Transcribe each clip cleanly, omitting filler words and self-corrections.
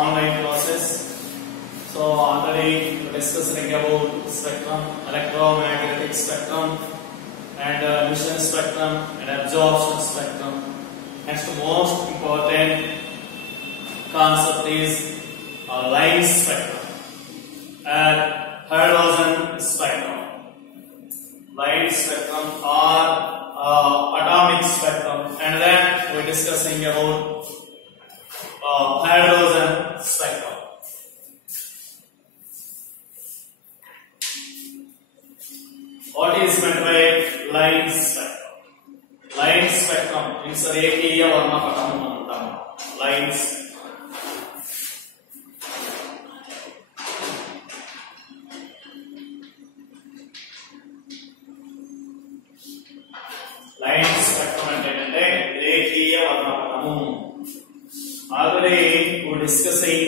online classes. So already discussing about spectrum, electromagnetic spectrum, and emission spectrum and absorption spectrum. Next most important concept is line spectrum and hydrogen spectrum. Line spectrum or atomic spectrum, and then we're discussing about hydrogen spectrum. What is meant by line spectrum? Line spectrum means ರೇಖೀಯ ವರ್ಣಪಟಂ ಅಂತ. Lines. Line spectrum అంటే రేఖీయ వర్ణపటము. Already we discussing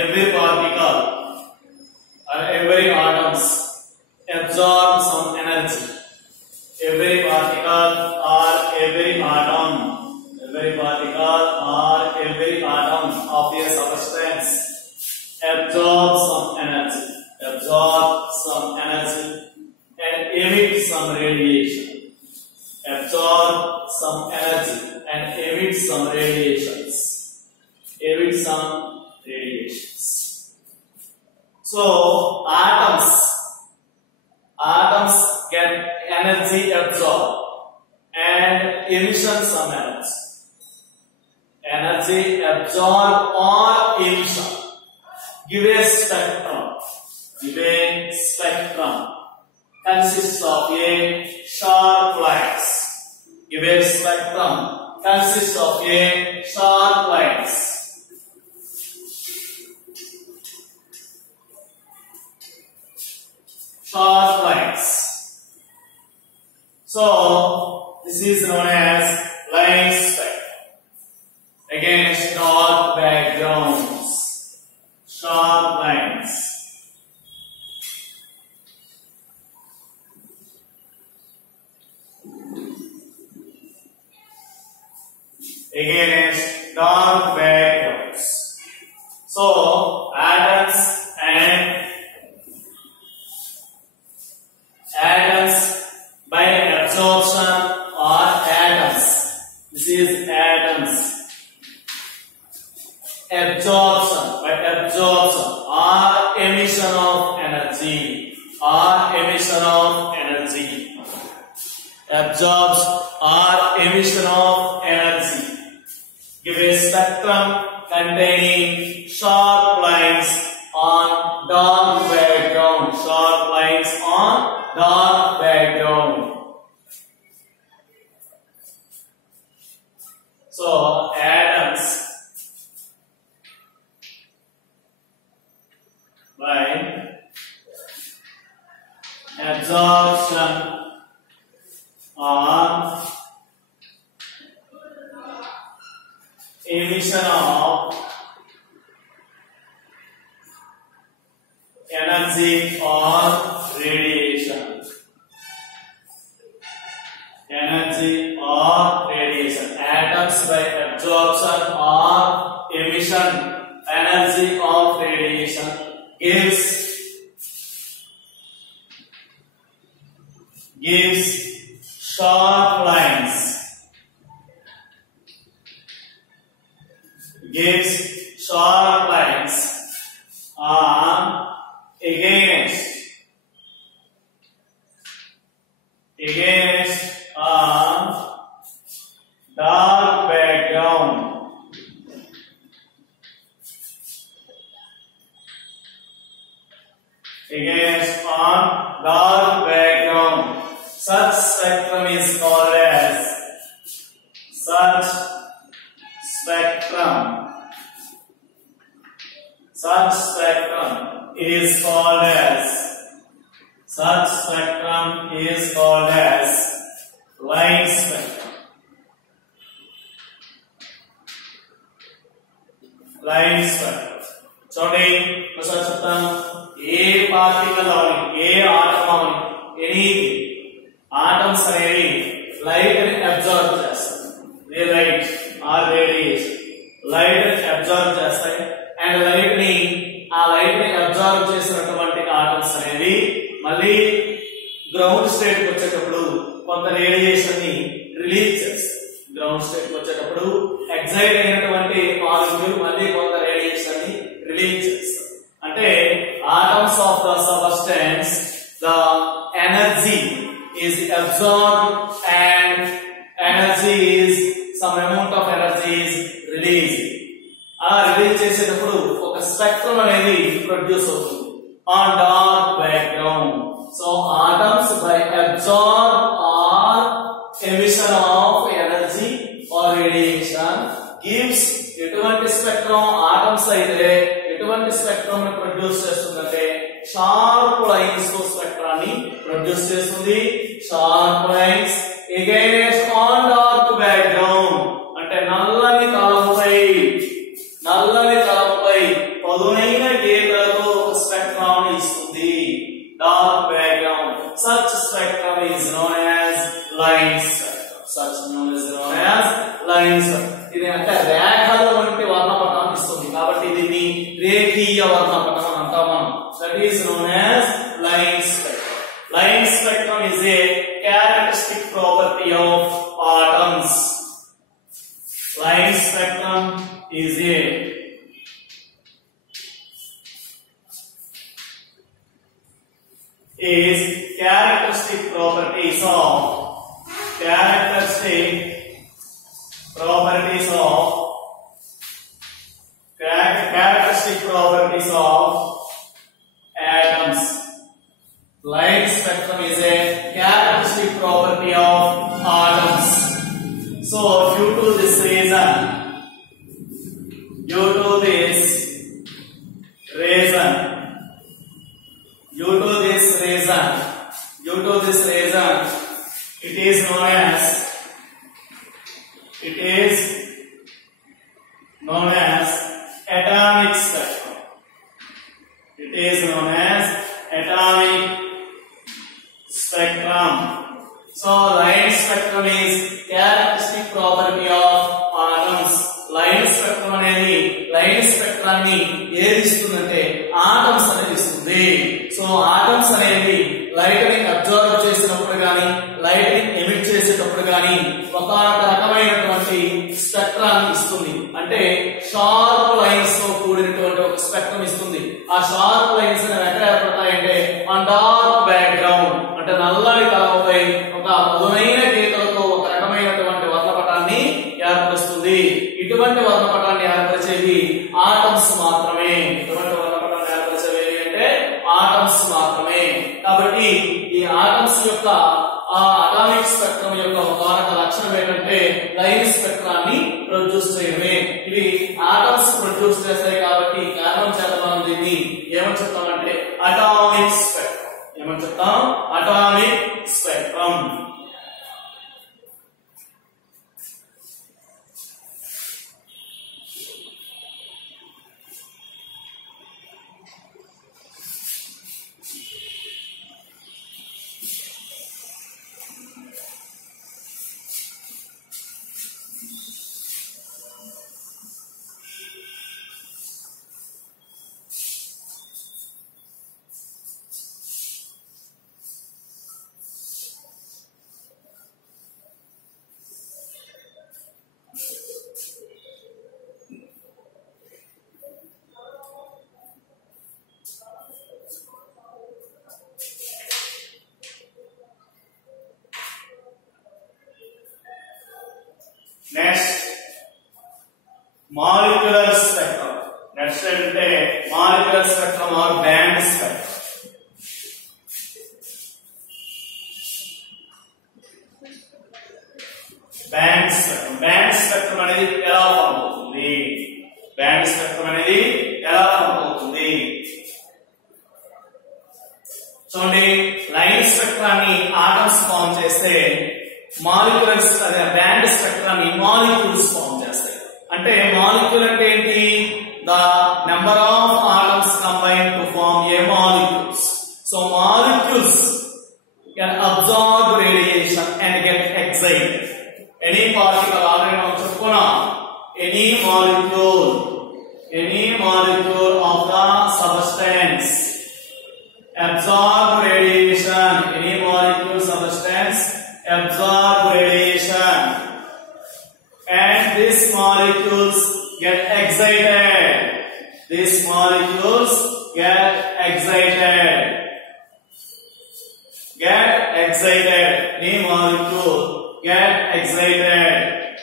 every particle or every atoms absorb some energy. Every particle or every atom, every particle or every atom of a substance absorb some energy, and emit some radiation. Absorb some energy and emit some radiations. So atoms get energy absorbed and emission some energy. Energy absorbed or emission. Give a spectrum. Consists of a sharp lines. Give a spectrum consists of a sharp lines. Sharp lines. So this is known as line spectrum. Against dark backgrounds. Sharp lines. Against dark backgrounds. So atoms by absorption or atoms. This is atoms. Absorption by absorption or emission of energy. Absorbs or emission of energy. Give a spectrum containing sharp lines on dark background. Sharp lines on dark background. So atoms by absorption or emission of energy or radiation. Atoms by absorption or emission energy of radiation gives sharp lines. On against dark background. Such spectrum is called as Such spectrum is called as line spectrum. చూడండి ఒకసారి చెప్తాను. ఏ particle అవని, ఏ atom అవని, any atoms అనేవి light ని observe చేస్తాయి. Light are radiation light ని observe చేస్తాయి and light ని observe చేసినటువంటి ఆటమ్స్ అనేవి మళ్ళీ గ్రౌండ్ స్టేట్ కి వచ్చేటప్పుడు కొంత రేడియేషన్ ని రిలీజ్ చేస్తాయి. గ్రౌండ్ స్టేట్ కి వచ్చేటప్పుడు ఎక్సైట్ అయినటువంటి మాలిక్యూల్ మళ్ళీ కొంత రేడియేషన్ ని రిలీజ్ చేస్తాయి. అంటే atoms of the substance the energy is absorbed and energy is some amount of energy is released. Release చేసేటప్పుడు ఒక స్పెక్ట్రమ్ అనేది ప్రొడ్యూస్ అవుతుంది on dark background. So atoms by absorb or emission of energy or radiation gives ఎటువంటి spectrum atoms అయితే ఎటువంటి spectrum ని produce చేస్తుందంటే sharp lines తో స్పెక్ట్రాన్ని ప్రొడ్యూస్ చేస్తుంది. Sharp lines against on dark background అంటే నల్లని తలముపై పదునైన గీతలతో ఒక స్పెక్ట్రాన్ని ఇస్తుంది. Dark background such spectrum is known as line spectrum. ఇది అంటే రేఖల వంటి వర్ణపటాన్ని ఇస్తుంది కాబట్టి దీన్ని రేఖీయ వర్ణపటం అని అంటాం మనం. That is known as line spectrum. Line spectrum is a characteristic property of atoms. Line spectrum is a characteristic properties of atoms. Light spectrum is a characteristic property of atoms. So due to this reason, it is known as atomic spectrum. It is known as atomic spectrum. So line spectrum is characteristic property of atoms. Line spectrum అనేది line స్పెక్ట్రాన్ని ఏది ఇస్తుందంటే atoms అనేది ఇస్తుంది. So atoms అనేవి light ని observe చేసినప్పుడు గాని light ని emit చేసేటప్పుడు గాని ఒక రకమైనటువంటి స్పెక్ట్రాన్ని ఇస్తుంది. అంటే షార్ప్ లైన్స్ తో కూడినటువంటి ఒక స్పెక్ట్రమ్ ఇస్తుంది. ఆ షార్ప్ లైన్స్ ఎక్కడ ఏర్పడతాయంటే ఆన్ డార్క్ బ్యాక్గ్రౌండ్ అంటే నల్లని తలముపై ఒక మధురైన గీతలతో ఒక రకమైనటువంటి వర్ణపటాన్ని ఏర్పరుస్తుంది. ఇటువంటి వర్ణపటాన్ని ఏర్పరిచేవి ఆటమ్స్ మాత్రమే. ఇటువంటి వర్ణపటాన్ని ఏర్పరిచేవి అంటే ఆటమ్స్ మాత్రమే. కాబట్టి ఈ ఆటమ్స్ యొక్క ఆ అటామిక్ స్పెక్ట్రమ్ యొక్క ఒక లక్షణం ఏంటంటే లైన్ స్పెక్ట్రాన్ని ప్రొడ్యూస్ చేయడమే. ఇవి ఆటమ్స్ ప్రొడ్యూస్ చేస్తాయి కాబట్టి కారణం చేత మనం దీన్ని ఏమని చెప్తామంటే అటామిక్ స్పెక్ట్రమ్. ఏమని చెప్తాం? Atomic spectrum. Next, molecular spectrum. Next అంటే molecular spectrum or band spectrum. Band spectrum అనేది ఎలా ఫామ్ అవుతుంది? బ్యాండ్ స్పెక్ట్రమ్ అనేది ఎలా ఫామ్ అవుతుంది? చూడండి, లైన్ స్పెక్ట్రాన్ని ఆటమ్స్ ఫామ్ చేస్తే మాలిక్యూల్స్ అదే బ్యాండ్ స్పెక్ట్రాన్ని మాలిక్యూల్స్ ఫామ్ చేస్తాయి. అంటే మాలిక్యూల్ అంటే ఏంటి? The number of atoms combine to form a molecules. So molecules can absorb radiation and get excited. Any particle already మనం చెప్పుకున్నాం. Any molecule these molecules get excited. The molecule get excited.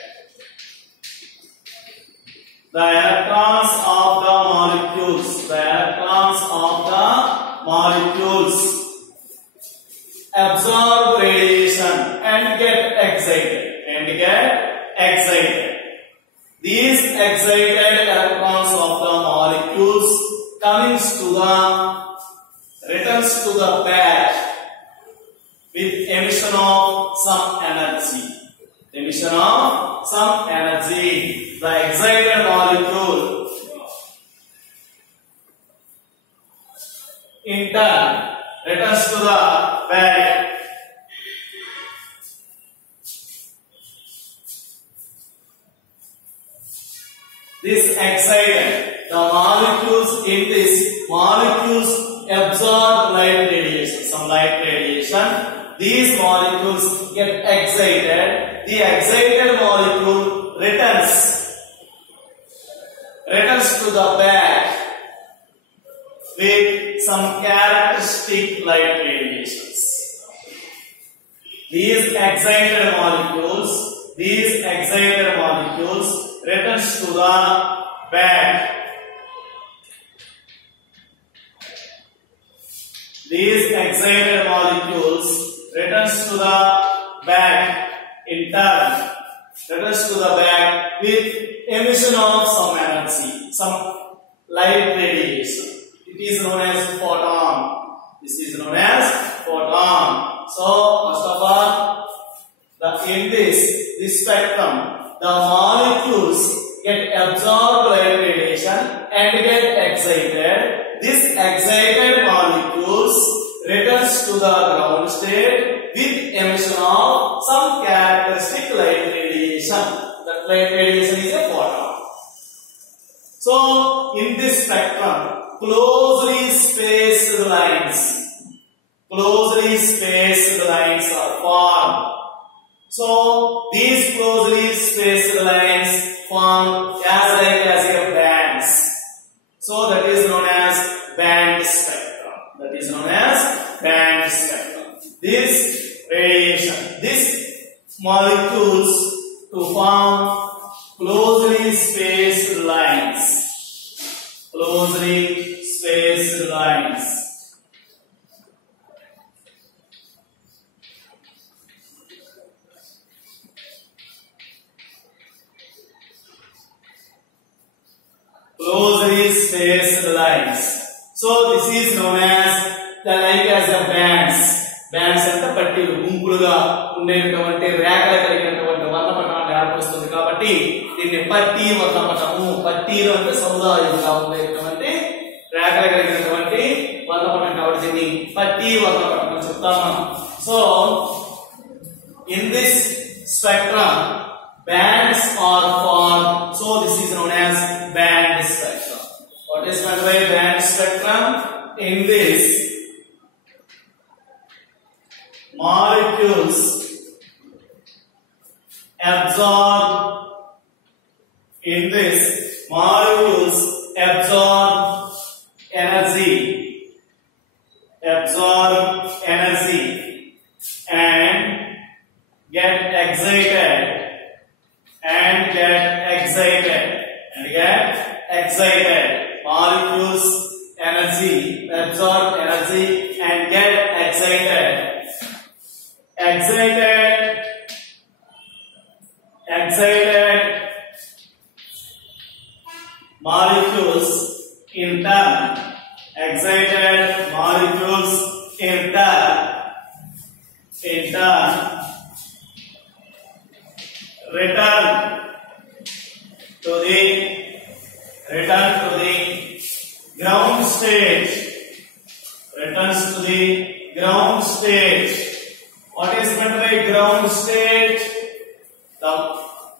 The electrons of the molecules absorb radiation and get excited. These excited electrons of the molecules returns to the back with emission of some energy. The excited molecule in turn returns to the back. This excited, the molecules absorb light radiation, some light radiation. These molecules get excited. The excited molecule returns to the back with some characteristic light radiations. These excited molecules returns to the back. These excited molecules returns to the back in turn returns to the back with emission of some energy, some light radiation. It is known as photon. This is known as photon. So first of all, in this spectrum, the molecules get absorbed light radiation and get excited. This excited molecules returns to the ground state with emission of some characteristic light radiation. That light radiation is a photon. So in this spectrum, closely spaced lines are formed. So these closely spaced lines form as bands. So that is known as band spectrum. This radiation, these molecules to form closely spaced lines. So this is known as the bands. Bands అంటే పట్టీలు గుంపులుగా ఉండేటువంటి రేఖలు కలిగినటువంటి వర్ణపటాలను ఏర్పరుస్తుంది కాబట్టి దీన్ని పట్టీ వర్ణపటము. పట్టీలు అంటే సముదాయంగా ఉండేటువంటి రేఖలు కలిగినటువంటి వర్ణపటం కాబట్టి దీన్ని పట్టీ వర్ణపటం అని చెప్తాము. So in this spectrum bands are formed. So this is known as band spectrum. What is meant by band spectrum? In this molecules absorb energy and get excited molecules absorb energy and get excited molecules in turn return to the ground state. What is meant by ground state?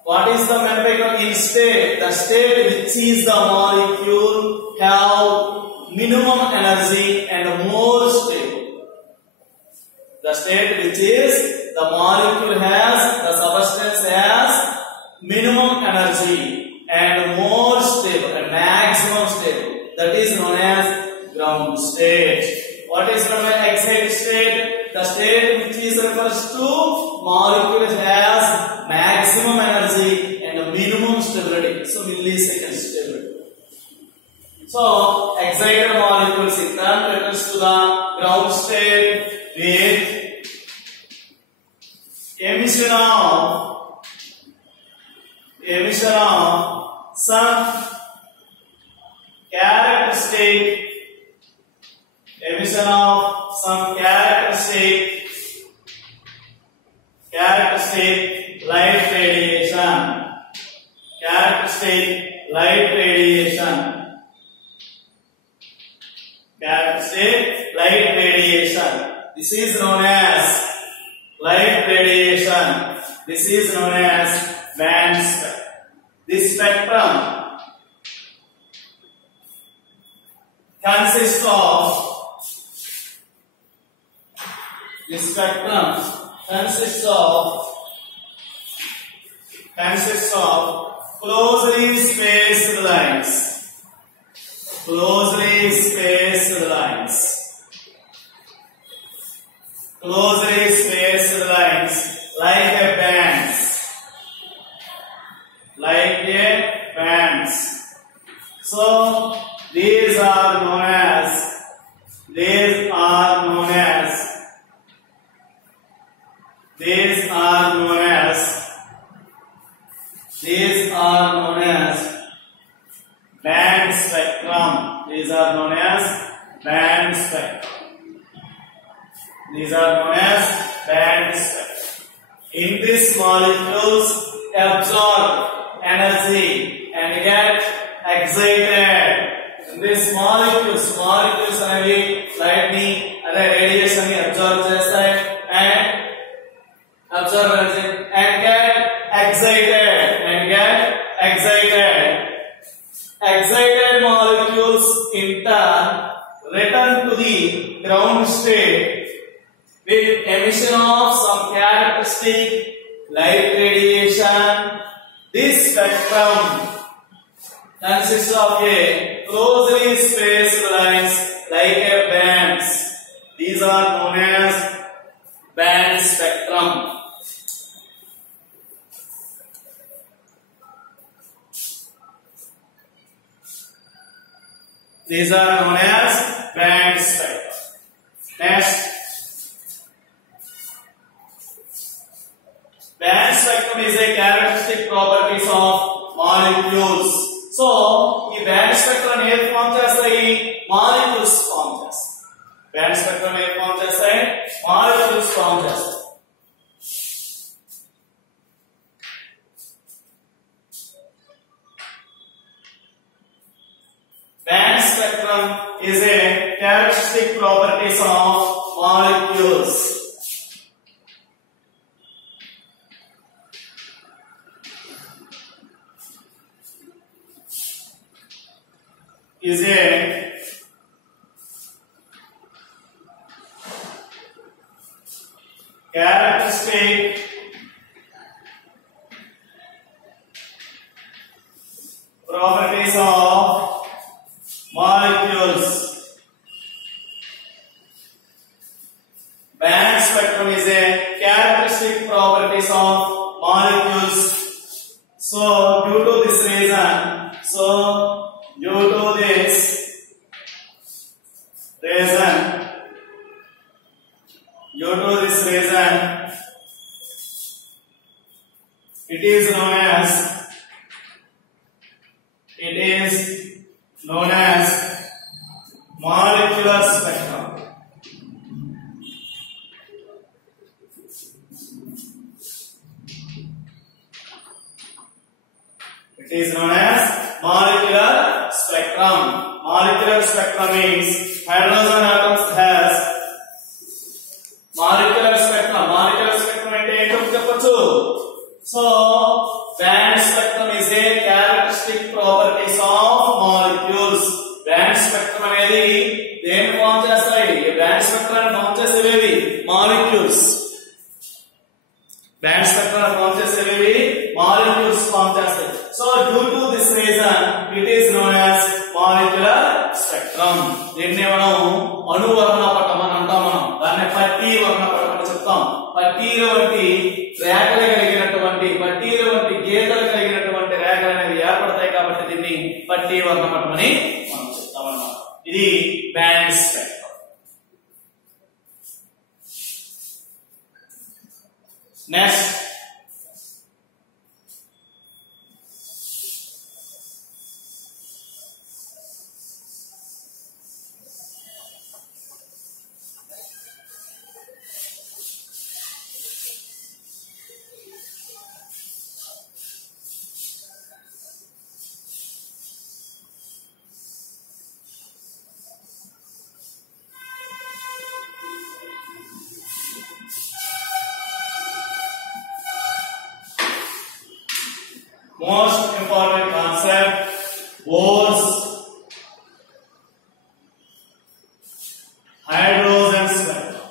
What is the meant by in state? The state which is the molecule have minimum energy and more stable. The state which is the molecule has, the substance has minimum energy and more stable and maximum stable. that is known as ground state. What is known as excited state? The state which is refers to molecule has maximum energy and minimum stability. So millisecond stability. So excited molecules in turn returns to the ground state with emission of some characteristic light radiation. Characteristic light radiation. This is known as light radiation. This is known as band spectrum. This spectrum consists of closely spaced lines. Closely spaced lines like a bands. So these are known as band spectrum. These are known as band spectrum. In these molecules absorb energy and get excited. In these molecules అనేవి light ని అదే radiation ని absorb చేస్తాయి and get excited. Excited molecules in turn return to the ground state with emission of some characteristic light radiation. This spectrum consists of a closely spaced lines like a bands. These are known as band spectrum. These are known as band spectrum. Next, band spectrum is a characteristic properties of molecules. So, ఈ band spectrum ఏది form చేస్తాయి? Molecules form చేస్తాయి. Band spectrum ఏది form చేస్తాయి? Molecules form చేస్తాయి. Band spectrum is a characteristic properties of molecules. Is a characteristic properties of molecules. Band spectrum is a characteristic properties of molecules. So due to this reason, it is known as molecular spectrum. It is known as molecular spectrum. Molecular spectrum means hydrogen atoms has molecular spectrum. Molecular spectrum అంటే ఏంటో చెప్పొచ్చు. So band spectrum is a characteristic properties of molecules. Band spectrum అనేది దేన్ని form చేస్తాయి? Band spectrum form చేసేవి molecules. Band spectrum form చేసేవి molecules form చేస్తాయి. So due to this reason, it is known as molecular spectrum. దీన్ని మనం అనువర్ణ పటం అని అంటాం. మనం దాన్ని పట్టీ వర్ణ పటం అని చెప్తాం. పట్టీల వంటి రేఖలు కలిగినటువంటి పట్టీల వంటి గీతలు కలిగినటువంటి రేఖలు అనేవి ఏర్పడతాయి కాబట్టి దీన్ని పట్టీ వర్ణ పటం అని మనం చెప్తాం అన్నమాట. ఇది band spectrum. Next most important concept, Bohr's hydrogen spectrum.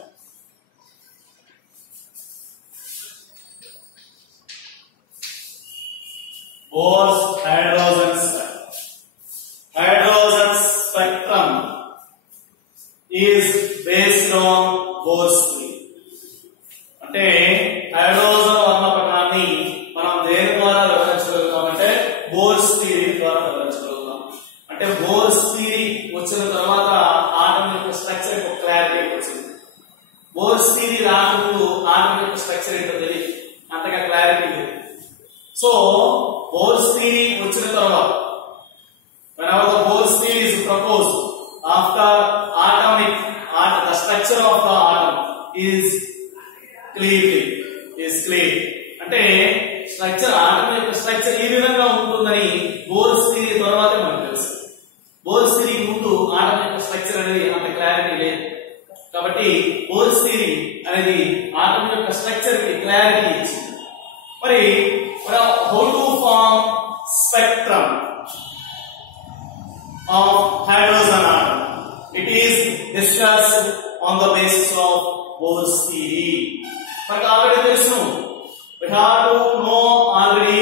Bohr's hydrogen spectrum. Hydrogen spectrum is based on Bohr's theory. అంటే హైడ్రోజన్ వర్ణ పటాన్ని మనం దేని ద్వారా వివరించగలుగుతామంటే బోర్స్ థియరీ ద్వారా వివరించగలుగుతాం. అంటే బోర్స్ థియరీ వచ్చిన తర్వాత ఆటం యొక్క స్ట్రక్చర్ యొక్క క్లారిటీ వచ్చింది. బోర్స్ థియరీ రాకముందు ఆటం యొక్క స్ట్రక్చర్ ఏంటో తెలియదు, అంతగా క్లారిటీ లేదు. సో బోర్స్ థియరీ వచ్చిన తర్వాత whenever the Bohr's theory is proposed after atomic the structure of the atom is clear. అంటే స్ట్రక్చర్ ఆటం యొక్క స్ట్రక్చర్ ఈ విధంగా ఉంటుందని బోర్స్ థియరీ తర్వాతే మనకు తెలుసు. బోర్స్ థియరీ ముందు ఆటం యొక్క స్ట్రక్చర్ అనేది అంత క్లారిటీ లేదు కాబట్టి బోర్స్ థియరీ అనేది ఆటం యొక్క స్ట్రక్చర్ కి క్లారిటీ ఇచ్చింది. మరి how to form spectrum of hydrogen atom, it is discussed on the basis of Bohr's theory. But already తెలుసు, we have to know already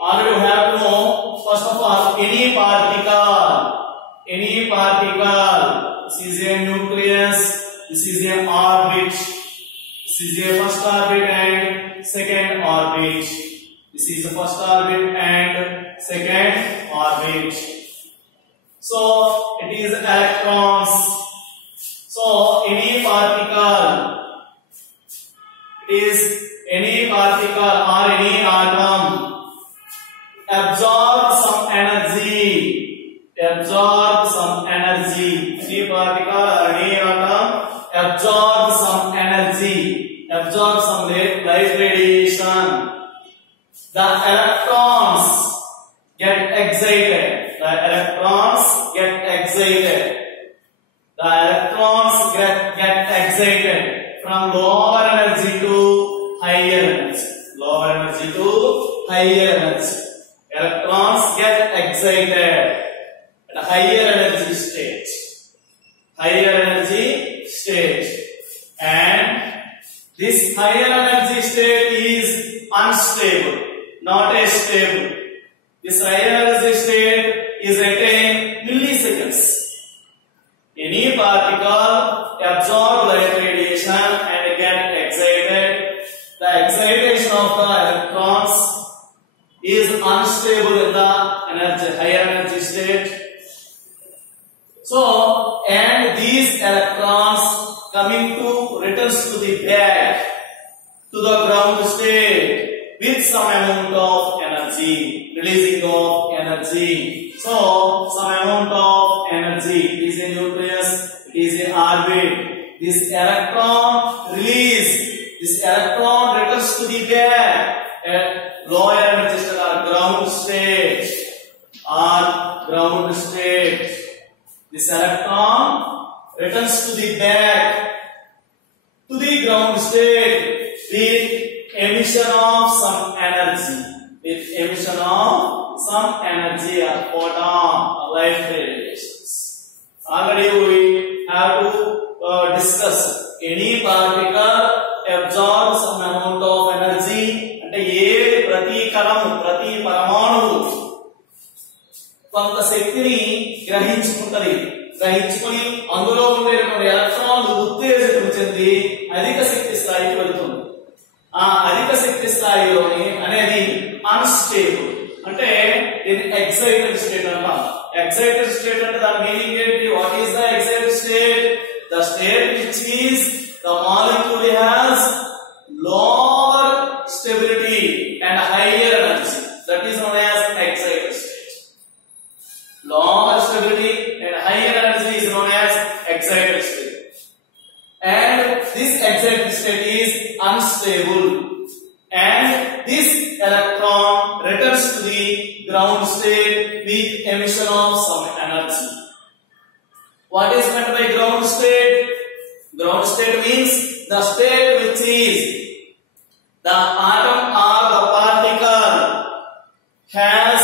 we have to know first of all any particle, this is a nucleus, this is a orbit, this is a first orbit and second orbit, this is the first orbit and second orbit. So it is electrons. So any particle or any atom absorb some energy. Any particle or any atom absorb some energy, absorb some light radiation. The electrons get excited. The electrons get excited from lower energy to higher energy. Electrons get excited at a higher energy state. And this higher energy state is unstable, not a stable. This higher energy state is attained milliseconds. Any particle absorb light radiation and get excited. The excitation of the electrons is unstable in the higher energy state. So, and these electrons returns to the back to the ground state with some amount of energy, releasing of energy. So, some amount of energy is a nucleus, it is a orbit. This electron returns to the back at lower energy state or ground state. This electron returns to the back to the ground state with emission of some energy. Or photon or light radiations. Already we have to discuss any particle absorbs some amount of energy. అంటే ఏ ప్రతి పరమాణువు కొంత శక్తిని గ్రహించుకుంటది. గ్రహించుకొని అందులో ఉండేటువంటి ఎలక్ట్రాన్లు ఉత్తేజితం చెంది అధిక శక్తి స్థాయికి వెళ్తుంది. ఆ అధిక శక్తి స్థాయిలోని అనేది అన్స్టేబుల్, అంటే ఇది ఎక్సైటెడ్ స్టేట్ అంటాం. ఎక్సైటెడ్ స్టేట్ అంటే దాని మీనింగ్ ఏంటి? What is the excited state? The state which is the molecule has lower stability and higher energy. That is known as excited state. Lower stability and higher energy is known as excited state. And this excited state is unstable. And this electron returns to the ground state with emission of some energy. What is meant by ground state? Ground state means the state which is the atom or the particle has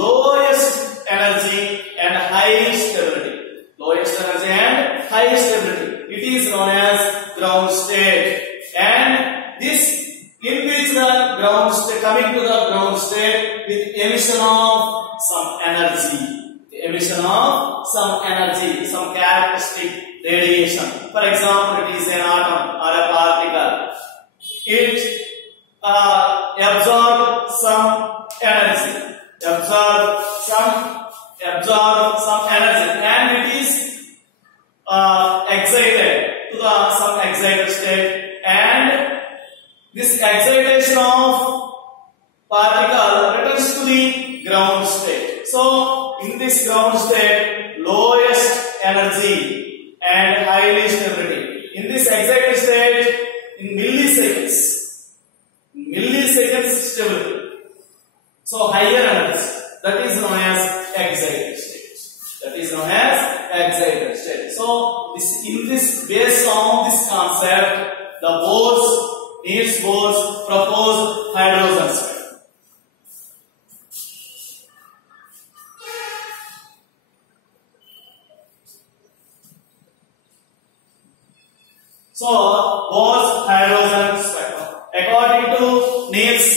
lowest energy and high stability. Lowest energy and high stability. It is known as ground state. And this in which the ground state, coming to the ground state with emission of some energy. The emission of some energy, some characteristic radiation. For example, it is an atom or a particle. It absorbs some energy, some energy, and it is excited to the some excited state, and this excitation of particle returns to the ground state. So in this ground state, lowest energy and highly stability. In this excited state, in milliseconds stability. So higher energy. That is known as excited state. That is known as excited state. So in this, based on this concept, the Niels Bohr proposed hydrogen spectrum. So Bohr's hydrogen spectrum. According to Niels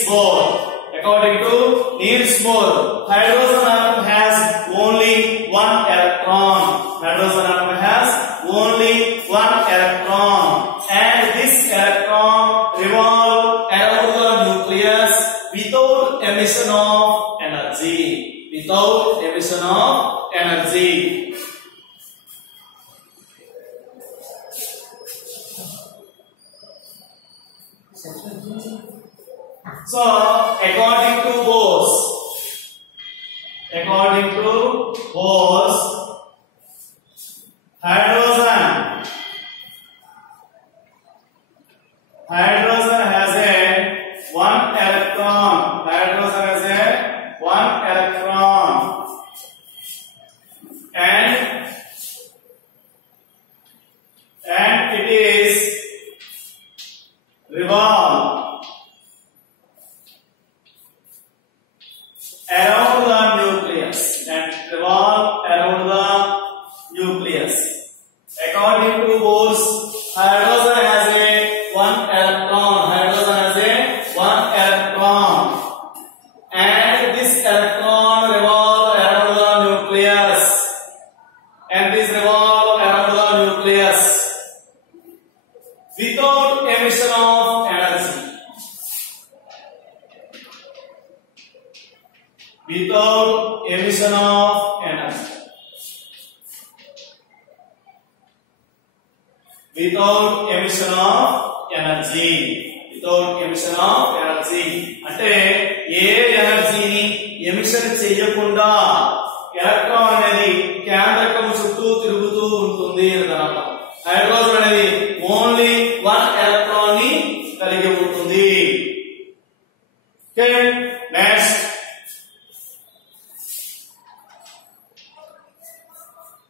Bohr, hydrogen atom has only one electron. Hydrogen atom has only one electron, and this electron revolves around the nucleus without emission of energy. So according to Bohr's hydrogen has a one electron. And it is revolve around the nucleus. According to Bohr's, hydrogen has a one electron. And this electron revolves around the nucleus. Without emission of energy. Without emission of energy. అంటే ఏ ఎనర్జీని emission చేయకుండా electron అనేది కేంద్రకం చుట్టూ తిరుగుతూ ఉంటుంది అన్నమాట. Hydrogen అనేది ఓన్లీ వన్ ఎలక్ట్రాన్ ని కలిగి ఉంటుంది. Next,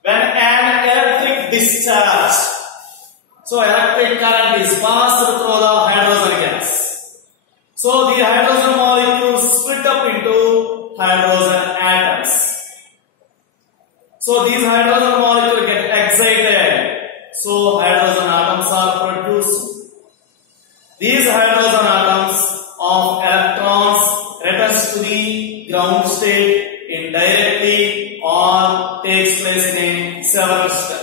when an electric discharge, so electric current is passed through the hydrogen gas. So the hydrogen molecules split up into hydrogen atoms. So these hydrogen molecules get excited. So hydrogen atoms are produced. These hydrogen atoms of electrons returns to the ground state indirectly or takes place in a our